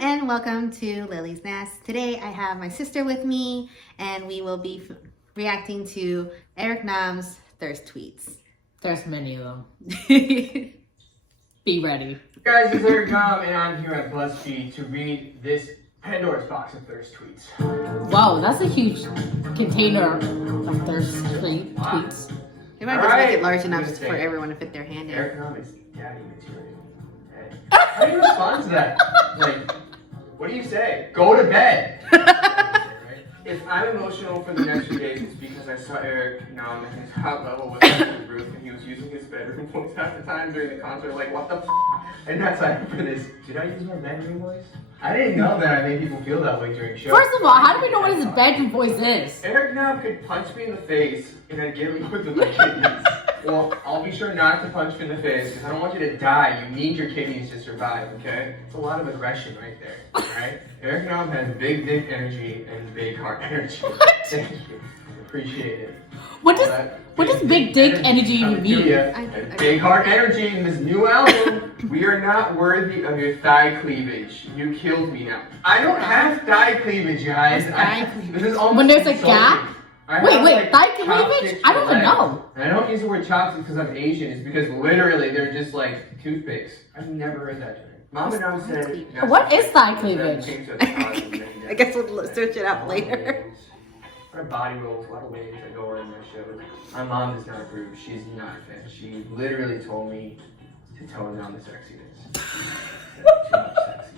and welcome to Lily's Nest. Today I have my sister with me and we will be reacting to Eric Nam's thirst tweets. There's many of them. Be ready. Guys, it's Eric Nam and I'm here at Buzzfeed to read this Pandora's box of thirst tweets. Wow, that's a huge container of thirst tweets. They might just make it large enough for everyone to fit their hand in. Eric Nam is daddy material. Hey. How do you respond to that? Like, what do you say? Go to bed. If I'm emotional for the next few days, it's because I saw Eric Nam at his hot level with the roof and he was using his bedroom voice half the time during the concert. Like, what the f? And that's like for this. Did I use my bedroom voice? I didn't know that I made people feel that way during shows. First of all, how do we know what his bedroom voice is? Eric Nam could punch me in the face and I'd get him with my kidneys. Well, I'll be sure not to punch you in the face because I don't want you to die. You need your kidneys to survive, okay? It's a lot of aggression right there, alright? Eric Nam has big dick energy and big heart energy. Thank you. Appreciate it. What does big dick energy even mean? And big heart energy in this new album. We are not worthy of your thigh cleavage. You killed me now. I don't have thigh cleavage, guys. This is almost when there's a insulting. gap? Wait, thigh cleavage? I don't even know. And I don't use the word chopsticks because I'm Asian. It's because literally they're just like toothpicks. I've never heard that term. Mom and Nam said. What is thigh cleavage? I guess we'll search it up later. Our body rolls, a lot of ladies that go over in their shows. My mom does not approve. She's not a fan. She literally told me to tone down the sexiness. Too much sexy.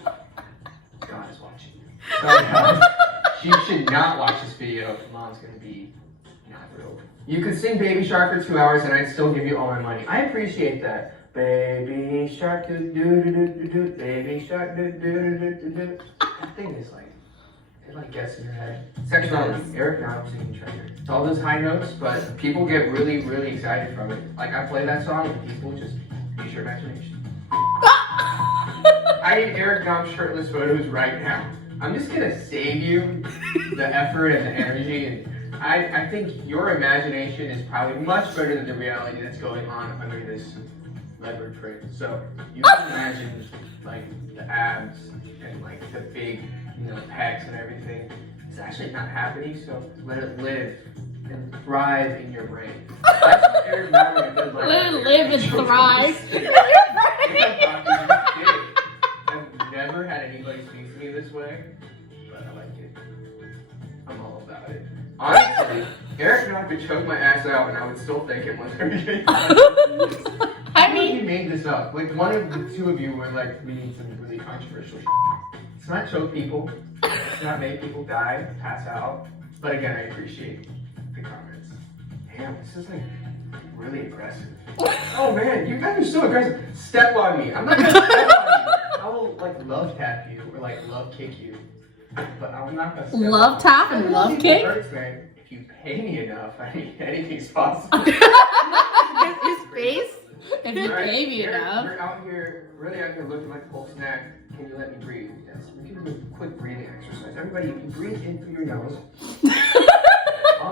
God is watching you. Sorry, God. She should not watch this video. Mom's gonna be not thrilled. You could sing Baby Shark for 2 hours and I'd still give you all my money. I appreciate that. Baby Shark do do do do do do. Baby Shark do do do do do. That thing is like. It like gets in your head. Sexuality. Eric Nam singing Treasure. It's all those high notes, but people get really, really excited from it. Like I play that song and people just use your imagination. I need Eric Nam shirtless photos right now. I'm just gonna save you the effort and the energy, and I think your imagination is probably much better than the reality that's going on under this leopard print. So you can imagine like the abs and like the big, pecs and everything. It's actually not happening, so let it live and thrive in your brain. That's what Eric Nam does. Like, let it live and thrive in your brain. I've never had anybody speak to me this way, but I like it. I'm all about it. Honestly, Eric Nam could choke my ass out and I would still thank him once every day. I mean, you made this up. Like one of the two of you were like, we need some really controversial shit. It's not choke people. It's not make people die, pass out. But again, I appreciate the comments. Damn, this is like really aggressive. Oh man, you guys are so aggressive. Step on me. I'm not gonna step on you. I will like love tap you or like love kick you. But I'm not gonna step love on tap you. and love kick? Hurts, man. If you pay me enough, I mean anything's possible. His face? If you pay me enough. You're out here, really out here looking like a whole snack. Can you let me breathe? Yes. We can do a quick breathing exercise. Everybody, you can breathe in through your nose.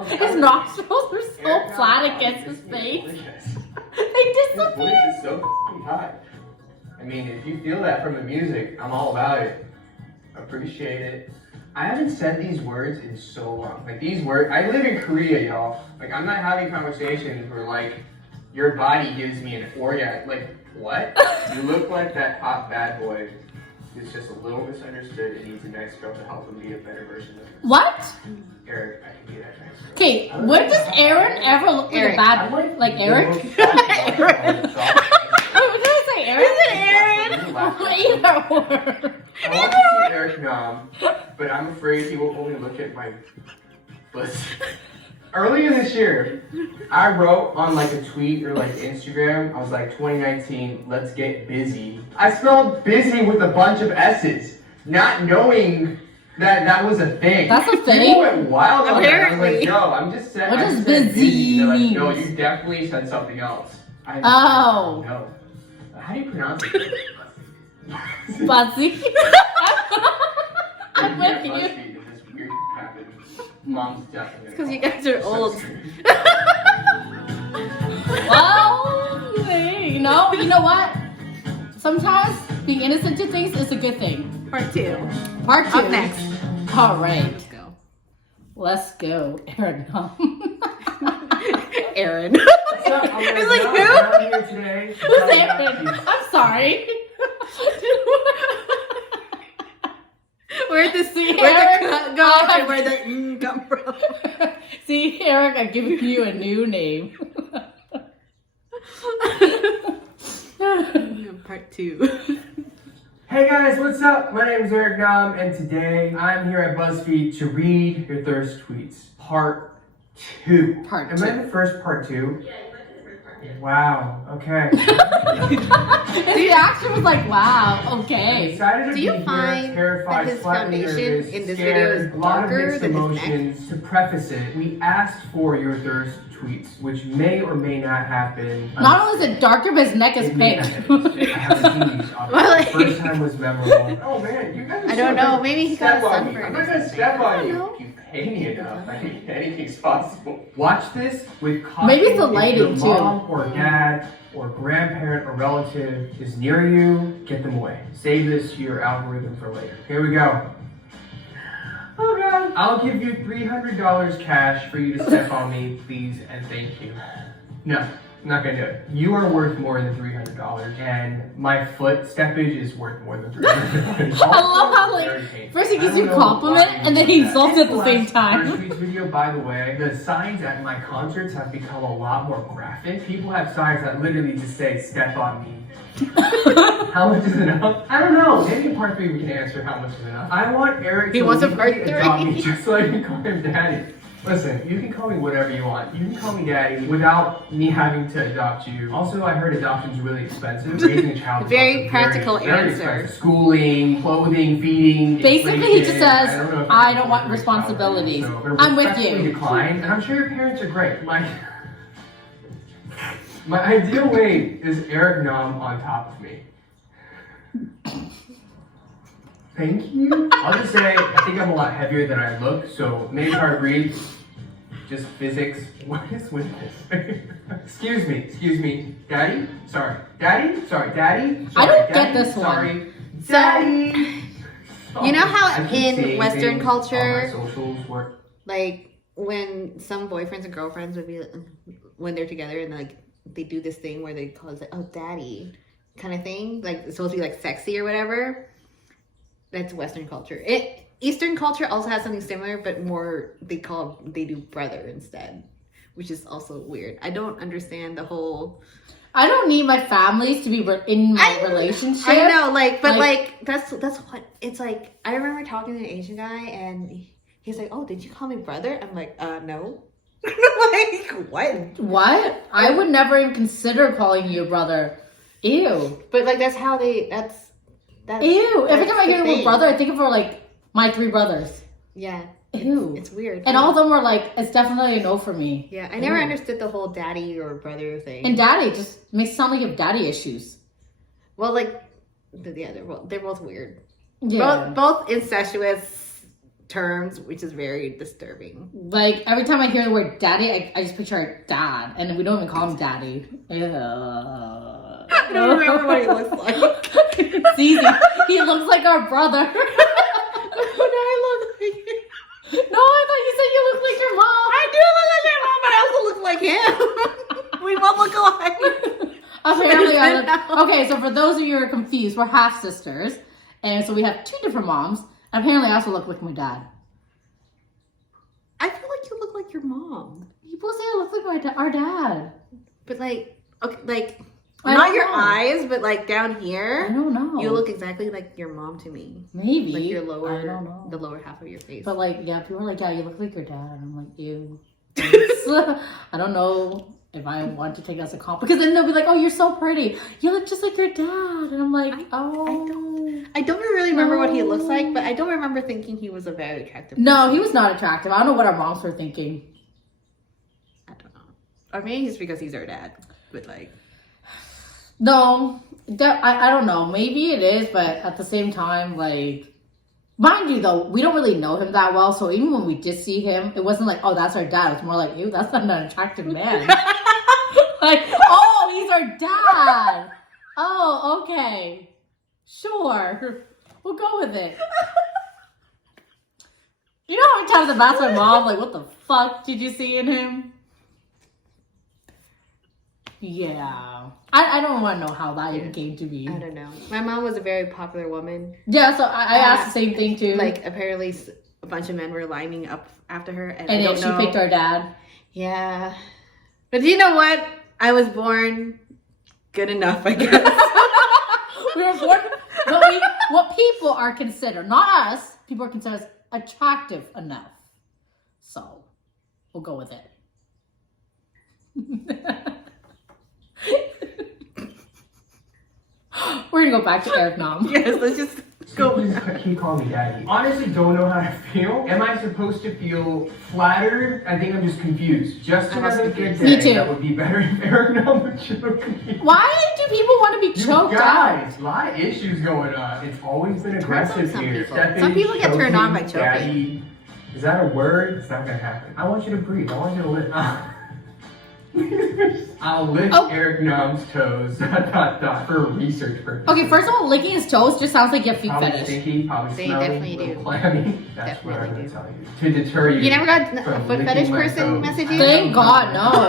His nostrils are so flat against his face. They His voice disappear. is so high. I mean, if you feel that from the music, I'm all about it. Appreciate it. I haven't said these words in so long. Like these words, I live in Korea, y'all. Like I'm not having conversations where like, your body gives me an orgasm. Like, what? You look like that hot bad boy who's just a little misunderstood and needs a nice girl to help him be a better version of himself. What? Eric, I can be that nice girl. Okay, when does Aaron ever look like a bad boy? Like Eric? Eric. I was gonna say Aaron. Is it Aaron? Either word. I want to see Eric Nam, but I'm afraid he will only look at my pussy. Earlier this year, I wrote on like a tweet or like Instagram, I was like 2019, let's get busy. I spelled busy with a bunch of S's, not knowing that that was a thing. That's a thing? People went wild on that. I was like, Apparently. yo, I'm just saying. What does busy They're like, no, mean? you definitely said something else. Oh. No. How do you pronounce it? Buzzy. I'm with you. BuzzFeed if this weird happens. Mom's definitely. Because you guys are old. Well, you know what? Sometimes being innocent to things is a good thing. Or part 2. Part 2. Up next. All right. Let's go. Let's go, Aaron. Aaron. What's up? I'm It's like, who? I'm here today. to Who's tell you about Aaron? these- I'm sorry. Where'd the Eric, go I- and where the come from? See, Eric, I'm giving you a new name. Part 2. Hey guys, what's up? My name is Eric Dom, and today I'm here at Buzzfeed to read your thirst tweets. Part 2. Part Am I 2. the first part 2? Yeah, you went to the first part 2. Wow, okay. The reaction was like, wow, I'm okay. excited to Do you be find here, terrified, that his slightly foundation nervous, in this scared, video is a lot of darker mixed than his neck? emotions. To preface it, we asked for your thirst tweets, which may or may not have been. Not only is it darker, but his neck is It may pink. not have been. I haven't seen these. Well, The first time was memorable. Oh man, you guys are I don't so know, good. maybe he Step got a on me. sunburn I'm or not gonna something. step I on don't you. know. If you pay me enough, I think anything's possible. Watch this with caution. Maybe it's the If lighting, your too. mom or dad or grandparent or relative is near you, get them away. Save this to your algorithm for later. Here we go. Oh god. I'll give you $300 cash for you to step on me, please, and thank you. No, I'm not gonna do it. You are worth more than $300, and my foot steppage is worth more than $300. I love how, like, first he gives you a compliment, and then he insults at the same time. First week's video, by the way, the signs at my concerts have become a lot more graphic. People have signs that literally just say, step on me. How much is enough? I don't know. Maybe in part 3 we can answer how much is enough. I want Eric He to wants a legally part adopt me 3. just so I can call him daddy. Listen, you can call me whatever you want. You can call me daddy without me having to adopt you. Also, I heard adoption is really expensive. Raising a child is Very also practical very answer. expensive. Schooling, clothing, feeding. Basically, he just inflation. says, don't know if I can don't want afford a child right now, responsibilities. so I'm gonna I'm with respectfully you. Decline, and I'm sure your parents are great. My ideal weight is Eric Nom on top of me. Thank you. I'll just say, I think I'm a lot heavier than I look, so maybe I read just physics. What is with this? Excuse me. Daddy? Sorry. Daddy? Sorry. Daddy? I Sorry. don't get Daddy? this one. Sorry. So, Daddy! you know how I keep in saying Western things culture, on my socials where like when some boyfriends and girlfriends would be when they're together and like they do this thing where they call it like, oh daddy kind of thing, like it's supposed to be like sexy or whatever. That's Western culture. Eastern culture also has something similar, but more they do brother instead, which is also weird. I don't understand the whole. I don't need my families to be in my relationship. I know, like that's what it's like. I remember talking to an Asian guy, and he's like, "Oh, did you call me brother?" I'm like, "No." Like what? What? I would never even consider calling you a brother. Ew. But like that's how that's Ew. Every that's time I the hear the word thing. brother, I think of her like my 3 brothers. Yeah. Ew. It's weird. And all of them were like, it's definitely a no for me. Yeah, I never Ew. understood the whole daddy or brother thing. And daddy just makes it sound like you have daddy issues. well, like, yeah, they're both weird. Yeah. Both incestuous terms, which is very disturbing. Like every time I hear the word daddy, I just picture our dad, and we don't even call him daddy. Ew. I don't remember what he looks like. It's easy. He looks like our brother. What do I look like? No, I thought you said you look like your mom. I do look like my mom, but I also look like him. We both look alike. Apparently, okay. So for those of you who are confused, we're half sisters, and so we have 2 different moms. And apparently, I also look like my dad. I feel like you look like your mom, People say I look like our dad. but like, okay, like I not don't your know. eyes, but like down I here, don't know. you look exactly like your mom to me. maybe Like your I don't lower, know. the lower half of your face. But like, yeah, people are like, yeah, you look like your dad. And I'm like, ew. I don't know if I want to take that as a compliment. Because then they'll be like, oh, you're so pretty. You look just like your dad. And I'm like, I don't really remember what he looks like, but I don't remember thinking he was a very attractive No, person. he was not attractive. I don't know what our moms were thinking. I don't know. Or maybe it's because he's our dad. But like, No, I don't know. Maybe it is, but at the same time, like, mind you, though, we don't really know him that well. So even when we did see him, it wasn't like, oh, that's our dad. It's more like, ew, that's not an attractive man. Like, oh, he's our dad. Oh, okay. Sure. We'll go with it. You know how many times I've asked my mom, like, what the fuck did you see in him? Yeah. I don't want to know how that even came to be. I don't know. My mom was a very popular woman. Yeah, so I asked the same thing too. Like, apparently a bunch of men were lining up after her. And then she picked our dad. Yeah. But you know what? I was born good enough, I guess. We were born, what people are considered, not us, people are considered attractive enough. So, we'll go with it. We're gonna go back to Eric Nam. Yes, let's just go. He called me daddy. Honestly, don't know how to feel. Am I supposed to feel flattered? I think I'm just confused. Just another good day. Me too. That would be better if Eric Nam would choke me. Why do people want to be choked guys, out? a lot of issues going on. It's always been aggressive some here. people. Stepping, Some people get turned on by choking. Daddy. Is that a word? It's not gonna happen. I want you to breathe. I want you to lift. I'll lick Eric Nam's toes. For research purposes. Okay, first of all, licking his toes just sounds like you have feet Probably fetish. stinky, probably They smelly, definitely a little do. clammy. That's what I'm Definitely gonna tell you. To deter you. You never got a from foot licking fetish my person toes. message you? Thank God, no.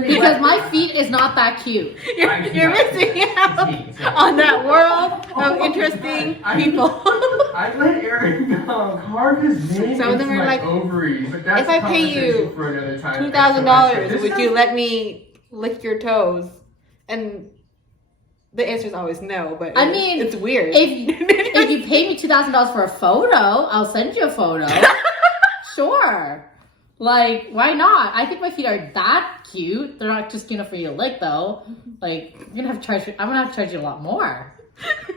Because my feet. feet is not that cute. You're missing out on that world of interesting people. I let Eric carve his name Some of them into are my like, ovaries. But that's if I pay you conversation for another time. $2,000, would you let me lick your toes? And the answer is always no, but I mean, it's weird. If you pay me $2,000 for a photo, I'll send you a photo. Sure. Like, why not? I think my feet are that cute. They're not just cute enough for you to lick, though. Like, I'm gonna have to charge you a lot more.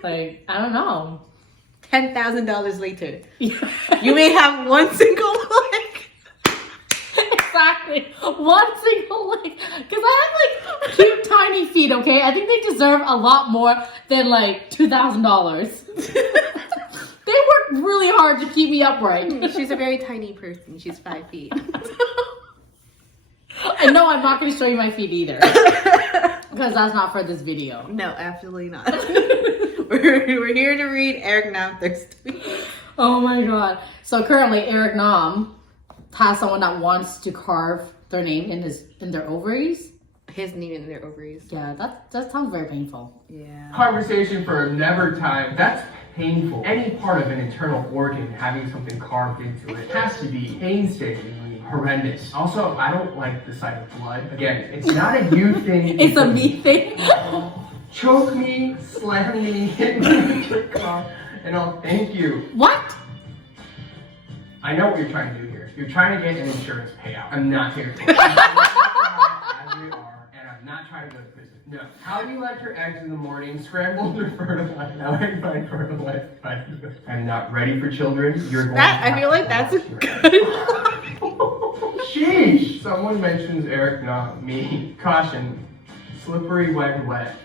Like, I don't know. $10,000 later, you may have one single lick. Exactly. One single lick. Because I have, like, cute, tiny feet, okay? I think they deserve a lot more than, like, $2,000. They work really hard to keep me upright. She's a very tiny person. She's 5 feet. I know I'm not going to show you my feet either. Because that's not for this video. No, absolutely not. We're here to read Eric Nam thirst tweets. Oh my god. So currently Eric Nam has someone that wants to carve their name in their ovaries. His name in their ovaries. Yeah, that sounds very painful. Yeah. Conversation for never time. That's painful. Any part of an internal organ having something carved into it has to be painstakingly horrendous. Also, I don't like the sight of blood. Again, it's not a you thing. It's a me thing. Choke me, slam me, hit me with your car, and I'll thank you. What? I know what you're trying to do here. You're trying to get an insurance payout. I'm not here for it. As we are, and I'm not trying to go to prison. No. How do you like your eggs in the morning? Scrambled or fertilized? I like mine fertilized. I'm not ready for children. You're going That, to I feel like that's a good Sheesh! Someone mentions Eric, not me. Caution. Slippery when wet.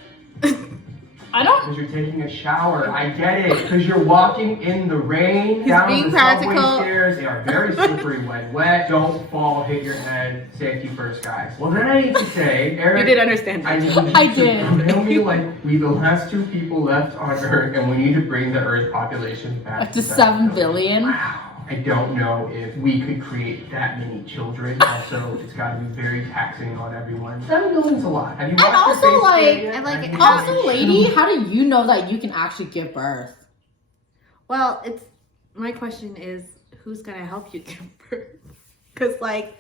I don't. Because you're taking a shower. I get it. Because you're walking in the rain. He's down being the practical. subway stairs. They are very slippery when wet. Don't fall, hit your head. Safety first, guys. Well, then I need to say, Eric. You did understand I that. need you I to did. Feel me like we the last 2 people left on Earth, and we need to bring the Earth population back Up to 7 billion. Wow. I don't know if we could create that many children. Also, it's got to be very taxing on everyone. 7 billion's a lot. Have you watched And also, your face like, yet? and, like, Have you Also, watched- lady, how do you know that you can actually give birth? Well, it's my question is, who's gonna help you give birth? Because like,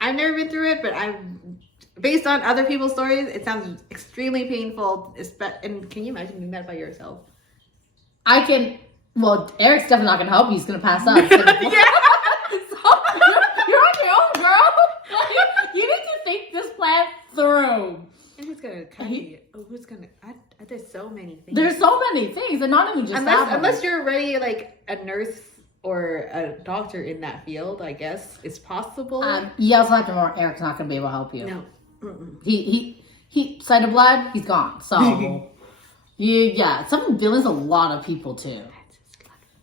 I've never been through it, but I'm based on other people's stories. It sounds extremely painful. And can you imagine doing that by yourself? I can. Well, Eric's definitely not gonna help you. He's gonna pass out. So, Yeah. you're on your own, girl. You need to think this plan through. And who's gonna cut you? Oh, who's gonna? There's so many things. There's so many things, and not even just that. Unless you're already like a nurse or a doctor in that field, I guess it's possible. You also have to remember Eric's not gonna be able to help you. No. Mm-mm. He sight of blood, he's gone. So yeah, 7 billion's a lot of people too.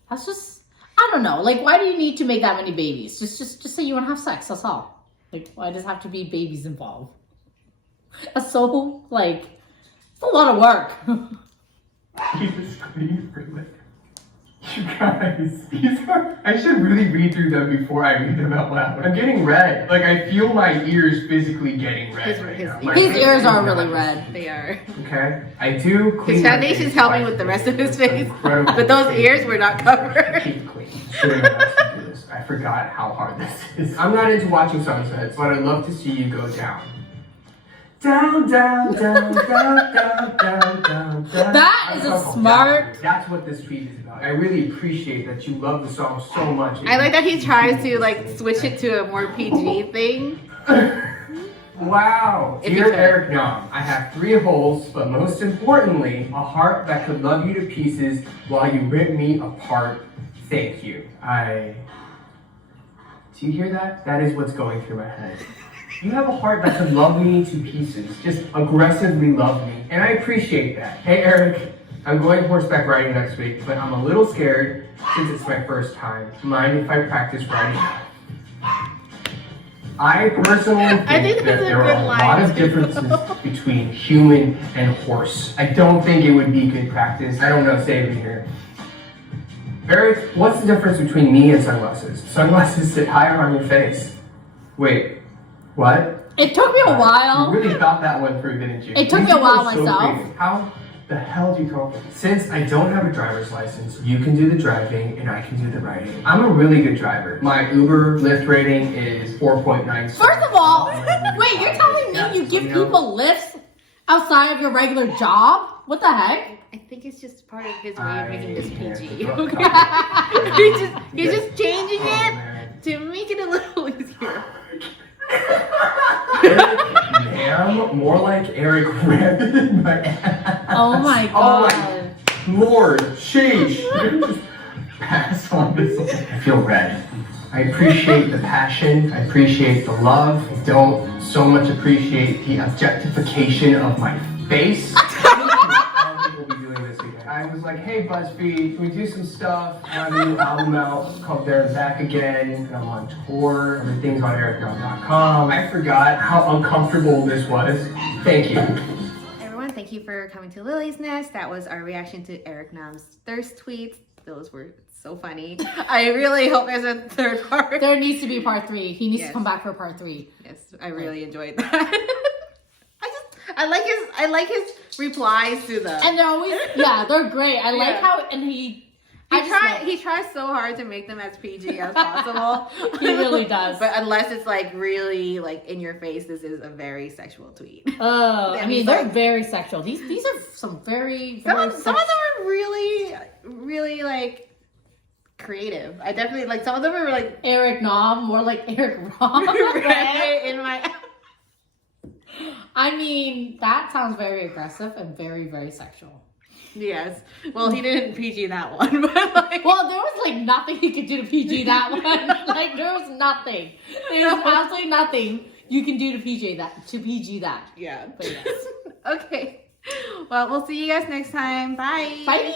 That's just, I don't know. Like, why do you need to make that many babies? Just say you want to have sex. That's all. Like, why does have to be babies involved? That's so like, it's a lot of work. Jesus Christ, you guys, these are, I should really read through them before I read them out loud. I'm getting red. Like, I feel my ears physically getting red right now. My His face ears is are not. really red. They are. Okay? I do clean His my foundation's face helping twice with the a rest day. of his face. Incredible But those face. ears were not covered. Keep clean. Sure, I do this. I forgot how hard this is. I'm not into watching sunsets, but I'd love to see you go down. Down, down, down, down, down, down, down, down. That is a smart. That's what this tweet is about. I really appreciate that you love the song so much. I like that he tries to like switch it to a more PG thing. Wow. If you Dear could. Eric Nam, I have 3 holes, but most importantly, a heart that could love you to pieces while you rip me apart. Thank you. Do you hear that? That is what's going through my head. You have a heart that could love me to pieces, just aggressively love me, and I appreciate that. Hey Eric, I'm going horseback riding next week, but I'm a little scared since it's my first time. Mind if I practice riding? I personally think that's that a there good are a line. lot of differences between human and horse. I don't think it would be good practice. I don't know, save me here. Eric, what's the difference between me and sunglasses? Sunglasses sit higher on your face. Wait, what? It took me a while. You really thought that one through, didn't you? It took These me a people while are so myself. creative. How the hell do you come up with this? Since I don't have a driver's license, you can do the driving and I can do the riding. I'm a really good driver. My Uber Lyft rating is 4.9. First of all, wait, you're telling me you give people lifts outside of your regular job? What the heck? I think it's just part of his way of making this can't PG. keep up. He's just changing it to make it a little easier. Ma'am, more like Eric Rabbit. My ass. Oh my Oh god. my Lord, sheesh. Just pass on this one. I feel red. I appreciate the passion. I appreciate the love. I don't so much appreciate the objectification of my face. People be doing this weekend. I was like, hey BuzzFeed, can we do some stuff? I have a new album out. It's called There and Back Again. And I'm on tour. Everything's on ericnam.com. I forgot how uncomfortable this was. Thank you. Everyone, thank you for coming to Lily's Nest. That was our reaction to Eric Nam's thirst tweets. Those were so funny. I really hope there's a third part. There needs to be part 3. He needs Yes. to come back for part 3. Yes, I really enjoyed that. I like his replies to them. And they're always, yeah, they're great. I like Yeah. how, and He tries so hard to make them as PG as possible. He really does. But unless it's like really like in your face, this is a very sexual tweet. Oh, I And mean, he's they're like- very sexual. These are some very, Some very of them are really, really like creative. I definitely like some of them are like Eric Nam, more like Eric Rom. right in my. I mean, that sounds very aggressive and very, very sexual. Yes. Well, he didn't PG that one, but like. Well, there was like nothing he could do to PG that one. Like there was nothing. There's absolutely nothing you can do to PG that. Yeah. But yes. Okay. Well, we'll see you guys next time. Bye. Bye.